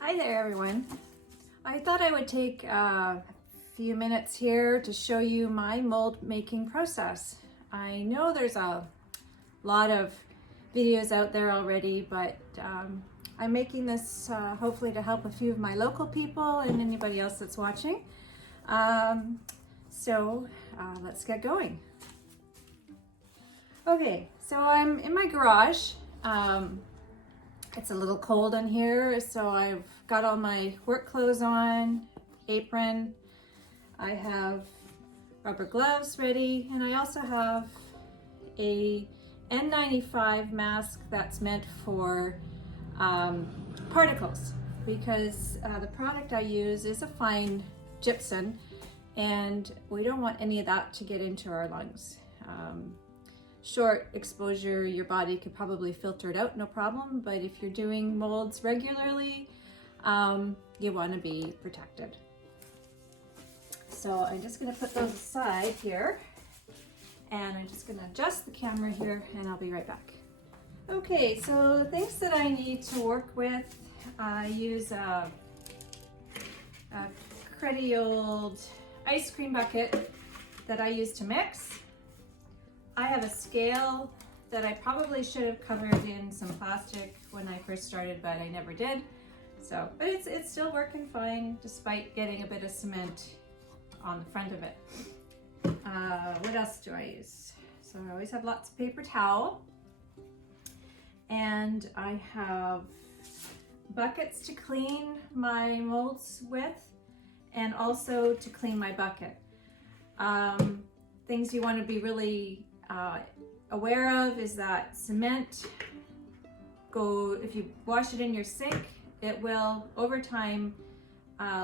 Hi there everyone. I thought I would take a few minutes here to show you my mold making process. I know there's a lot of videos out there already, but I'm making this hopefully to help a few of my local people and anybody else that's watching. Let's get going. Okay, so I'm in my garage. It's a little cold in here, so I've got all my work clothes on, apron. I have rubber gloves ready, and I also have a N95 mask that's meant for particles, because the product I use is a fine gypsum, and we don't want any of that to get into our lungs. Short exposure, your body could probably filter it out, no problem, but if you're doing molds regularly, you want to be protected. So I'm just going to put those aside here, and I'm just going to adjust the camera here, and I'll be right back. Okay, so the things that I need to work with, I use a cruddy old ice cream bucket that I use to mix. I have a scale that I probably should have covered in some plastic when I first started, but I never did. So, but it's still working fine despite getting a bit of cement on the front of it. What else do I use? So I always have lots of paper towel, and I have buckets to clean my molds with, and also to clean my bucket. Things you want to be really aware of is that cement, if you wash it in your sink, it will over time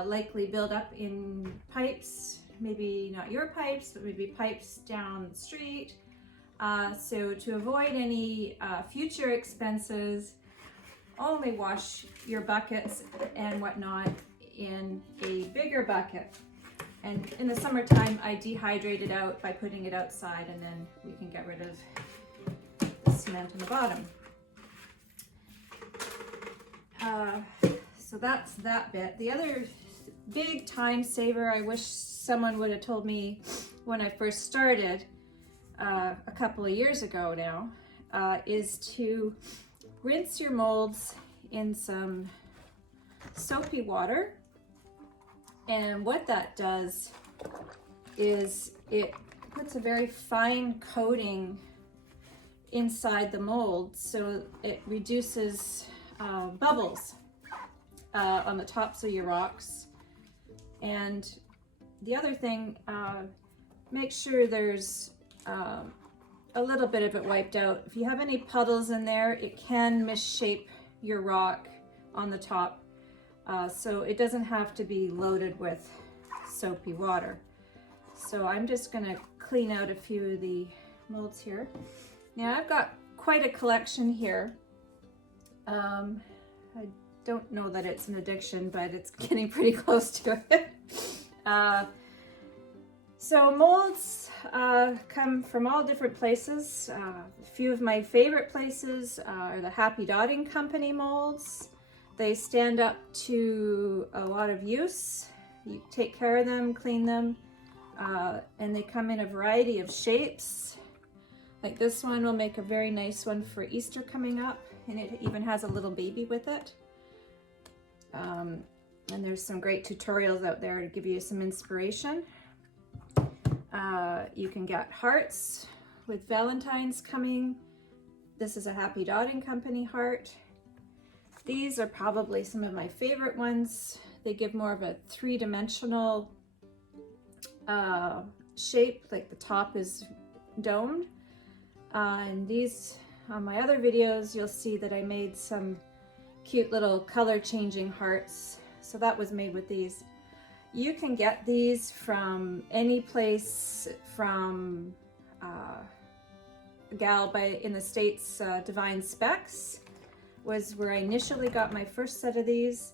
likely build up in pipes, maybe not your pipes, but maybe pipes down the street. So to avoid any future expenses, only wash your buckets and whatnot in a bigger bucket. And in the summertime, I dehydrate it out by putting it outside, and then we can get rid of the cement on the bottom. So that's that bit. The other big time saver, I wish someone would have told me when I first started a couple of years ago now, is to rinse your molds in some soapy water. And what that does is it puts a very fine coating inside the mold, so it reduces bubbles on the tops of your rocks. And the other thing, make sure there's a little bit of it wiped out. If you have any puddles in there, it can misshape your rock on the top. So it doesn't have to be loaded with soapy water. So I'm just going to clean out a few of the molds here. Now I've got quite a collection here. I don't know that it's an addiction, but it's getting pretty close to it. So molds come from all different places. A few of my favorite places are the Happy Dotting Company molds. They stand up to a lot of use. You take care of them, clean them, and they come in a variety of shapes. Like this one will make a very nice one for Easter coming up, and it even has a little baby with it. And there's some great tutorials out there to give you some inspiration. You can get hearts with Valentine's coming. This is a Happy Dotting Company heart. These are probably some of my favorite ones. They give more of a three-dimensional shape, like the top is domed. And these, on my other videos, you'll see that I made some cute little color changing hearts. So that was made with these. You can get these from any place, from a gal in the States, Divine Specs was where I initially got my first set of these.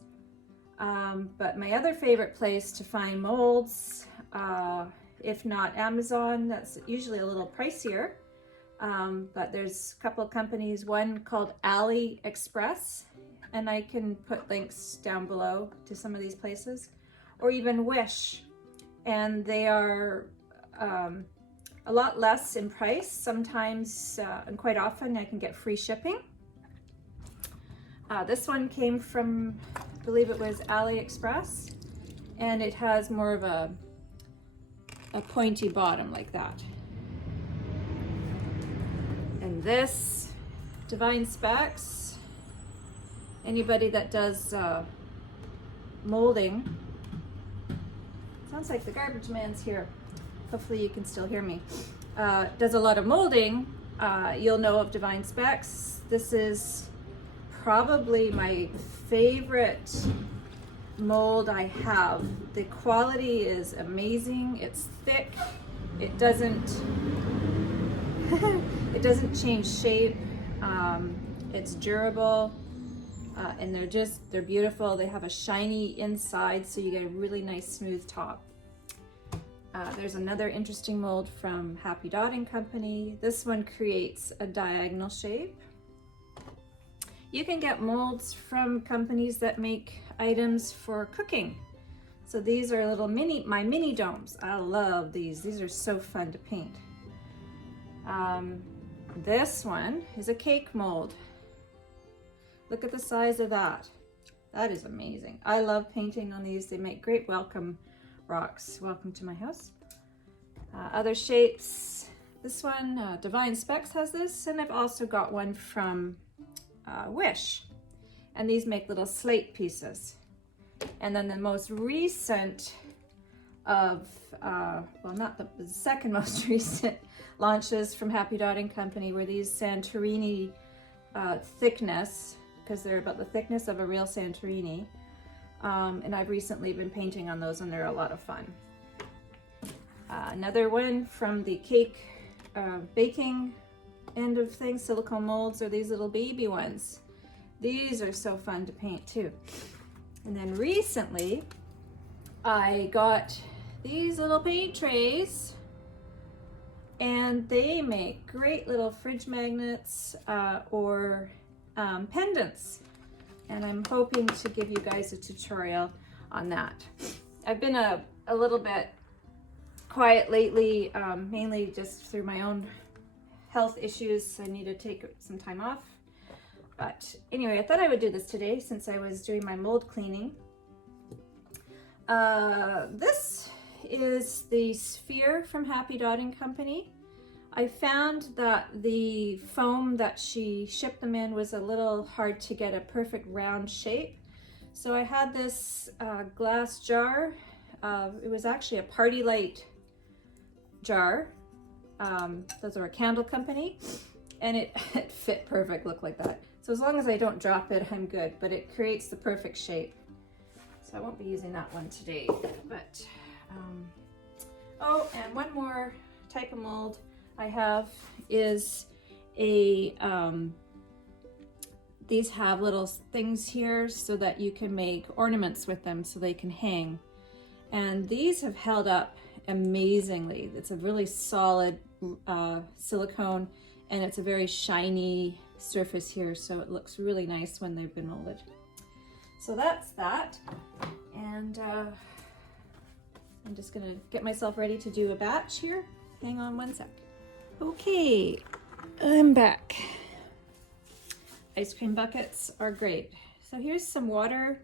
But my other favorite place to find molds, if not Amazon, that's usually a little pricier, but there's a couple of companies, one called AliExpress, and I can put links down below to some of these places, or even Wish, and they are a lot less in price. Sometimes and quite often I can get free shipping. This one came from, I believe it was AliExpress, and it has more of a pointy bottom like that. And this, Divine Specs, anybody that does molding, sounds like the garbage man's here. Hopefully you can still hear me. Does a lot of molding, you'll know of Divine Specs. This is probably my favorite mold I have. The quality is amazing. It's thick. It doesn't it doesn't change shape. It's durable, and they're beautiful. They have a shiny inside, so you get a really nice smooth top. There's another interesting mold from Happy Dotting Company. This one creates a diagonal shape. You can get molds from companies that make items for cooking. So these are little my mini domes. I love these. These are so fun to paint. This one is a cake mold. Look at the size of that. That is amazing. I love painting on these. They make great welcome rocks. Welcome to my house. Other shapes. This one, Divine Specs has this, and I've also got one from Wish. And these make little slate pieces. And then the most recent of, well, not the second most recent launches from Happy Dotting Company were these Santorini thickness, because they're about the thickness of a real Santorini. And I've recently been painting on those, and they're a lot of fun. Another one from the cake baking end of things, silicone molds, are these little baby ones. These are so fun to paint too. And then recently I got these little paint trays, and they make great little fridge magnets or pendants. And I'm hoping to give you guys a tutorial on that. I've been a little bit quiet lately, mainly just through my own health issues. I need to take some time off. But anyway, I thought I would do this today since I was doing my mold cleaning. This is the sphere from Happy Dotting Company. I found that the foam that she shipped them in was a little hard to get a perfect round shape. So I had this glass jar. It was actually a party light jar. Those are a candle company, and it fit perfect, look like that. So as long as I don't drop it, I'm good, but it creates the perfect shape. So I won't be using that one today, but, oh, and one more type of mold I have is a, these have little things here so that you can make ornaments with them so they can hang. And these have held up amazingly. It's a really solid silicone, and it's a very shiny surface here, so it looks really nice when they've been molded. So that's that, and I'm just gonna get myself ready to do a batch here. Hang on one sec. Okay, I'm back. Ice cream buckets are great. So here's some water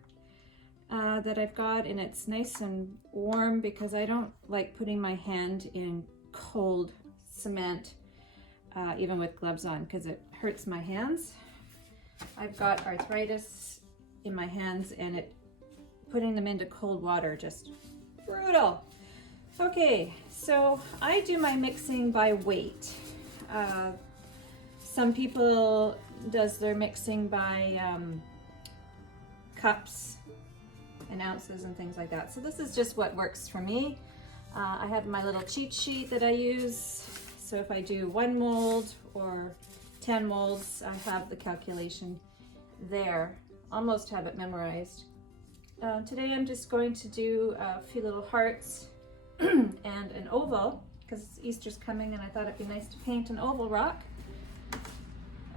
that I've got, and it's nice and warm because I don't like putting my hand in cold cement, even with gloves on, because it hurts my hands. I've got arthritis in my hands, and putting them into cold water, just brutal. Okay, so I do my mixing by weight. Some people does their mixing by cups and ounces and things like that. So this is just what works for me. I have my little cheat sheet that I use. So if I do 1 mold or 10 molds, I have the calculation there. Almost have it memorized. Today I'm just going to do a few little hearts and an oval. because Easter's coming and I thought it'd be nice to paint an oval rock.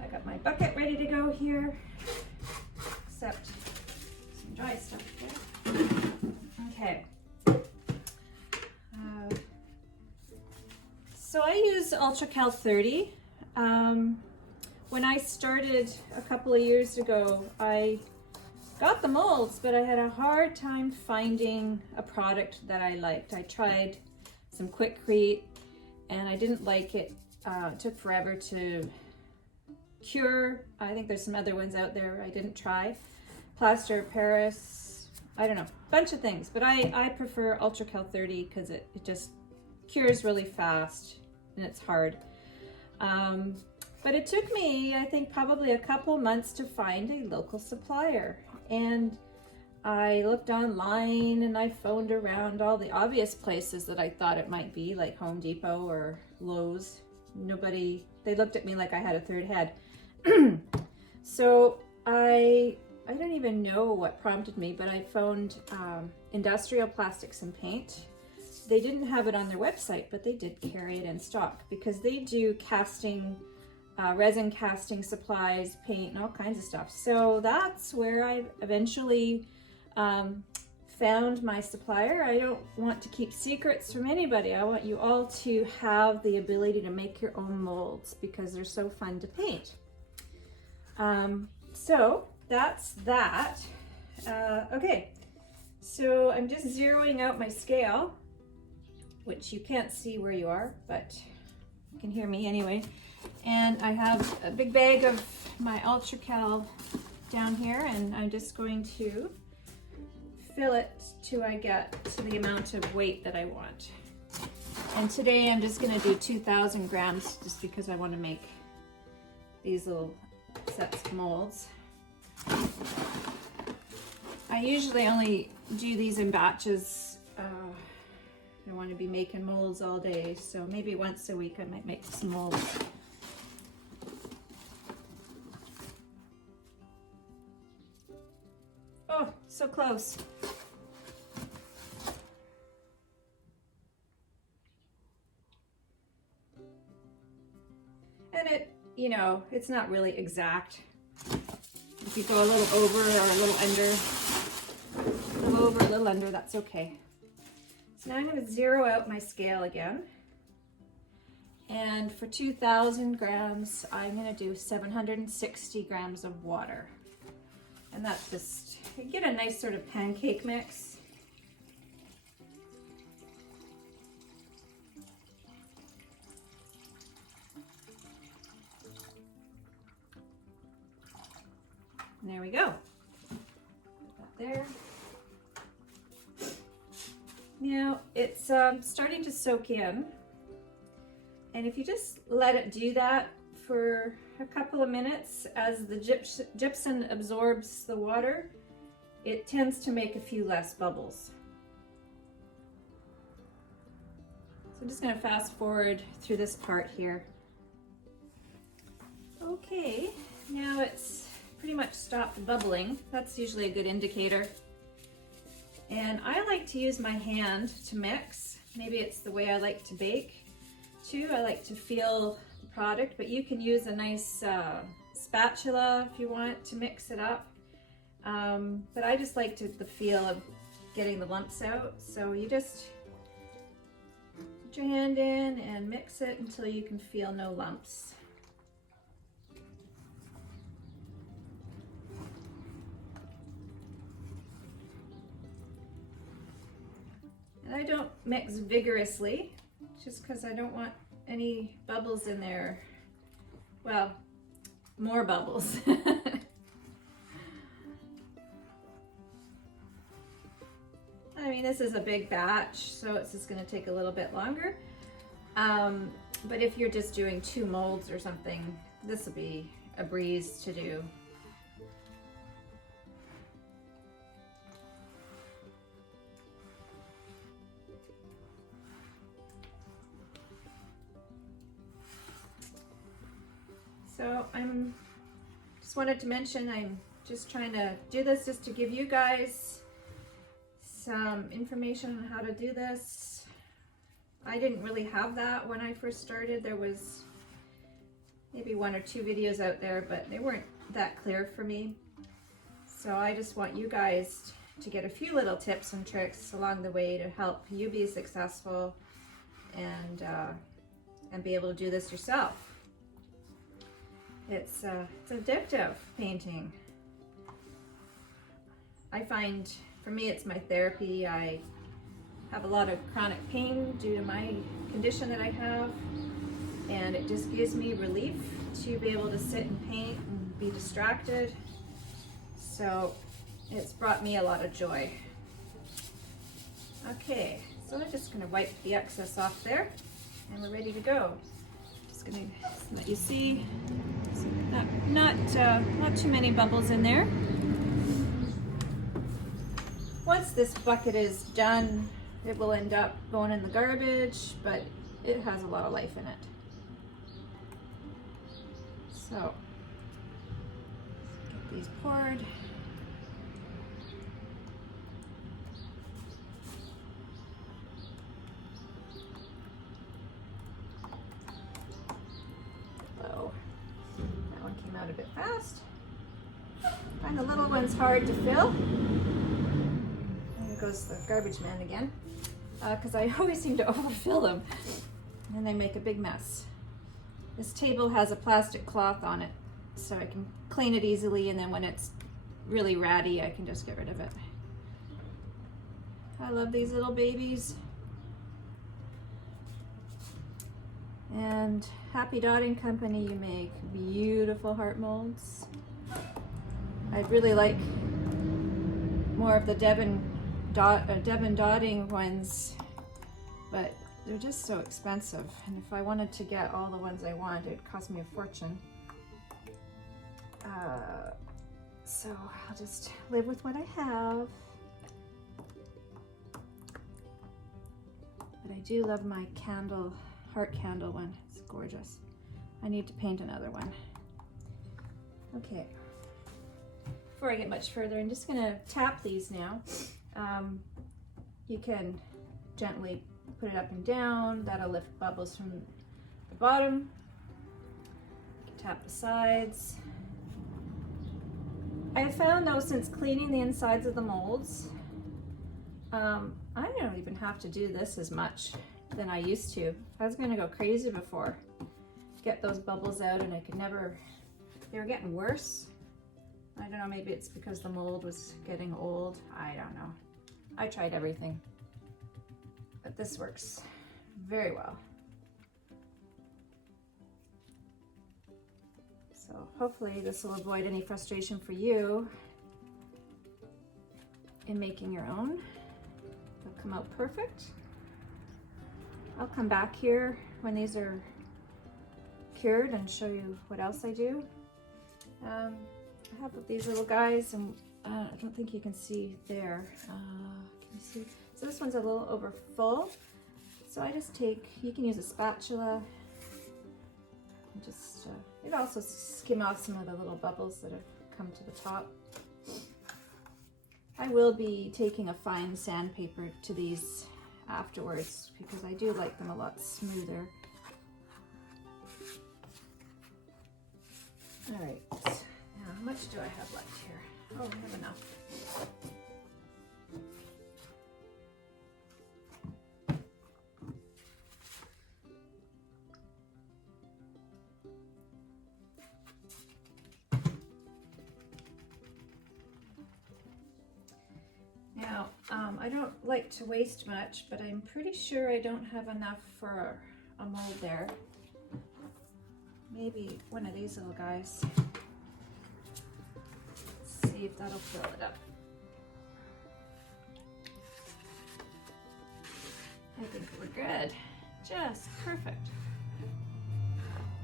I got my bucket ready to go here, except some dry stuff here. Okay. So I use Ultra Cal 30. When I started a couple of years ago, I got the molds, but I had a hard time finding a product that I liked. I tried some Quikrete and I didn't like it. It took forever to cure. I think there's some other ones out there I didn't try. Plaster of Paris, I don't know, bunch of things. But I prefer Ultra Cal 30 because it just cures really fast and it's hard. But it took me, I think, probably a couple months to find a local supplier. And I looked online and I phoned around all the obvious places that I thought it might be, like Home Depot or Lowe's. Nobody, they looked at me like I had a third head. So I don't even know what prompted me, but I phoned Industrial Plastics and Paint. They didn't have it on their website, but they did carry it in stock because they do casting, resin casting supplies, paint, and all kinds of stuff. So that's where I eventually found my supplier. I don't want to keep secrets from anybody. I want you all to have the ability to make your own molds because they're so fun to paint. So that's that. Okay, so I'm just zeroing out my scale, which you can't see where you are, but you can hear me anyway. And I have a big bag of my Ultra Cal down here, and I'm just going to fill it till I get to the amount of weight that I want. And today I'm just gonna do 2,000 grams just because I wanna make these little sets of molds. I usually only do these in batches. I don't want to be making molds all day, so maybe once a week I might make some molds. Oh, so close. And it, you know, it's not really exact. If you go a little over or a little under, a little over, a little under, that's okay. So now I'm going to zero out my scale again. And for 2,000 grams, I'm going to do 760 grams of water. And that's just, you get a nice sort of pancake mix. And there we go. Put that there. Now it's starting to soak in. And if you just let it do that for a couple of minutes as the gypsum absorbs the water, it tends to make a few less bubbles. So I'm just going to fast forward through this part here. Okay, now it's pretty much stopped bubbling. That's usually a good indicator. And I like to use my hand to mix. Maybe it's the way I like to bake too. I like to feel the product, but you can use a nice spatula if you want to mix it up. But I just like the feel of getting the lumps out. So you just put your hand in and mix it until you can feel no lumps. And I don't mix vigorously, just because I don't want any bubbles in there. Well, more bubbles. I mean, this is a big batch, so it's just going to take a little bit longer. But if you're just doing 2 molds or something, this will be a breeze to do. So I'm just wanted to mention I'm just trying to do this just to give you guys some information on how to do this. I didn't really have that when I first started. There was maybe 1 or 2 videos out there, but they weren't that clear for me. So I just want you guys to get a few little tips and tricks along the way to help you be successful and be able to do this yourself. It's addictive, painting. I find, for me, it's my therapy. I have a lot of chronic pain due to my condition that I have, and it just gives me relief to be able to sit and paint and be distracted. So it's brought me a lot of joy. Okay, so I'm just gonna wipe the excess off there, and we're ready to go. Just gonna let you see, so not too many bubbles in there. Once this bucket is done, it will end up going in the garbage, but it has a lot of life in it. So, get these poured. Oh, that one came out a bit fast. Find the little ones hard to fill. Goes the garbage man again, because I always seem to overfill them and they make a big mess. This table has a plastic cloth on it so I can clean it easily, and then when it's really ratty I can just get rid of it. I love these little babies. And Happy Dotting Company, you make beautiful heart molds. I'd really like more of the Devon Dotting ones, but they're just so expensive, and if I wanted to get all the ones I want, it'd cost me a fortune. So I'll just live with what I have. But I do love my heart candle one. It's gorgeous. I need to paint another one. Okay. Before I get much further, I'm just gonna tap these now. You can gently put it up and down. That'll lift bubbles from the bottom. You can tap the sides. I found though, since cleaning the insides of the molds, I don't even have to do this as much than I used to. I was gonna go crazy before, get those bubbles out, and I could never, they were getting worse. I don't know, maybe it's because the mold was getting old. I don't know. I tried everything, but this works very well. So hopefully this will avoid any frustration for you in making your own. They'll come out perfect. I'll come back here when these are cured and show you what else I do. I have these little guys, and I don't think you can see there. Can you see? So this one's a little over full. So I just take, you can use a spatula, and just, it also skim off some of the little bubbles that have come to the top. I will be taking a fine sandpaper to these afterwards because I do like them a lot smoother. All right. How much do I have left here? Oh, I have enough. Now, I don't like to waste much, but I'm pretty sure I don't have enough for a mold there. Maybe one of these little guys. See if that'll fill it up. I think we're good. Just perfect.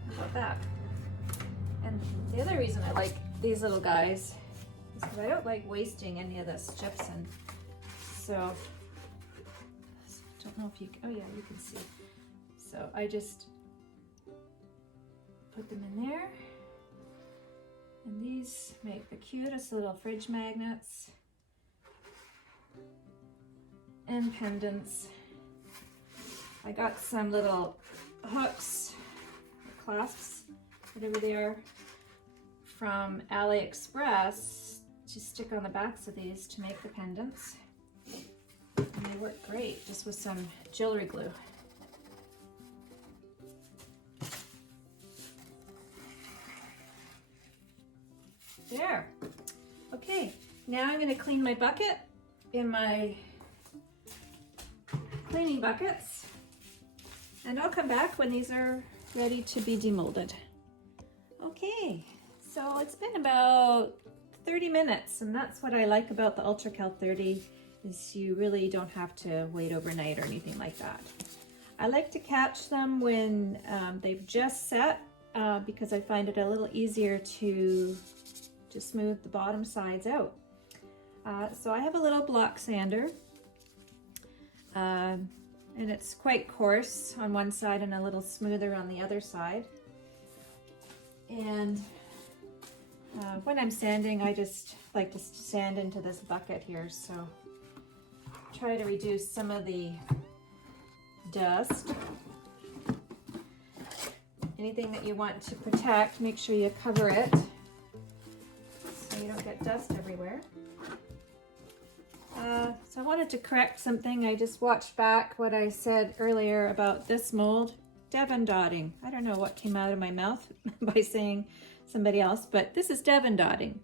How about that? And the other reason I like these little guys is because I don't like wasting any of this gypsum. So, don't know if you, oh yeah, you can see. So I just put them in there. And these make the cutest little fridge magnets and pendants. I got some little hooks, clasps, whatever they are, from AliExpress to stick on the backs of these to make the pendants. And they work great just with some jewelry glue. There. Okay, now I'm going to clean my bucket in my cleaning buckets, and I'll come back when these are ready to be demolded. Okay, so it's been about 30 minutes, and that's what I like about the UltraCal 30, is you really don't have to wait overnight or anything like that. I like to catch them when they've just set because I find it a little easier to smooth the bottom sides out. So I have a little block sander, and it's quite coarse on one side and a little smoother on the other side. And when I'm sanding, I just like to sand into this bucket here, so try to reduce some of the dust. Anything that you want to protect, make sure you cover it so you don't get dust everywhere. So I wanted to correct something. I just watched back what I said earlier about this mold, Devon Dotting. I don't know what came out of my mouth by saying somebody else, but this is Devon Dotting.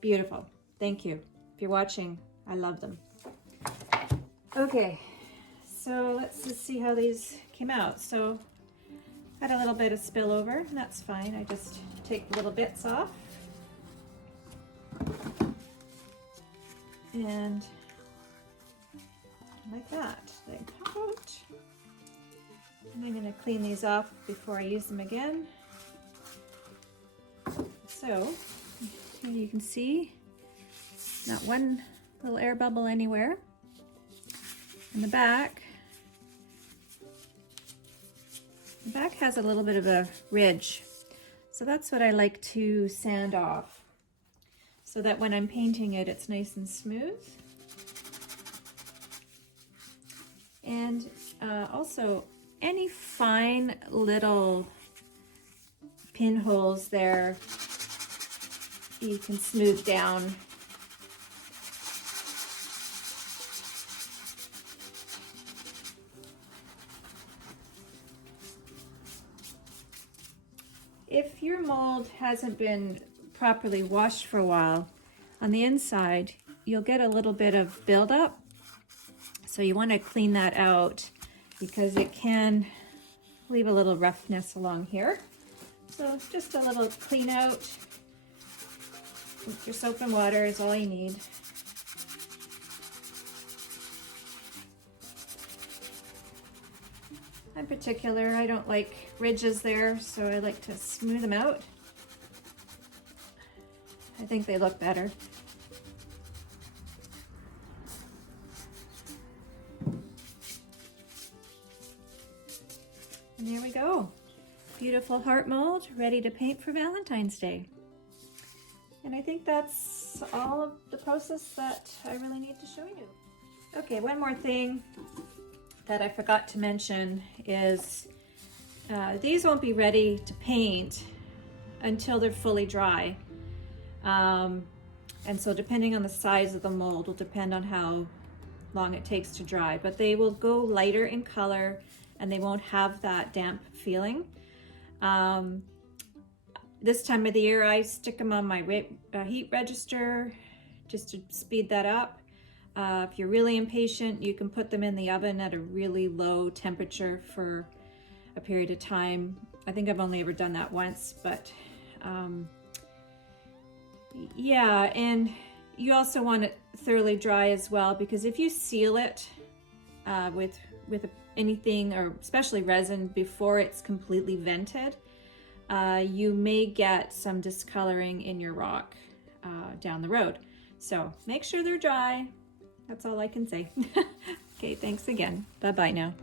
Beautiful. Thank you. If you're watching, I love them. Okay, so let's just see how these came out. So got a little bit of spillover, and that's fine. I just take the little bits off. And like that, they pop out. And I'm going to clean these off before I use them again. So here you can see not one little air bubble anywhere. And the back has a little bit of a ridge. So that's what I like to sand off, so that when I'm painting it, it's nice and smooth. And also, any fine little pinholes there, you can smooth down. If your mold hasn't been properly washed for a while, on the inside, you'll get a little bit of buildup. So you want to clean that out because it can leave a little roughness along here. So just a little clean out with your soap and water is all you need. In particular, I don't like ridges there, so I like to smooth them out. I think they look better. And there we go. Beautiful heart mold, ready to paint for Valentine's Day. And I think that's all of the process that I really need to show you. Okay, one more thing that I forgot to mention is these won't be ready to paint until they're fully dry. And so depending on the size of the mold will depend on how long it takes to dry, but they will go lighter in color and they won't have that damp feeling. This time of the year, I stick them on my heat register just to speed that up. If you're really impatient, you can put them in the oven at a really low temperature for a period of time. I think I've only ever done that once, but yeah, and you also want it thoroughly dry as well, because if you seal it with anything, or especially resin, before it's completely vented, you may get some discoloring in your rock down the road. So make sure they're dry. That's all I can say. Okay, thanks again. Bye-bye now.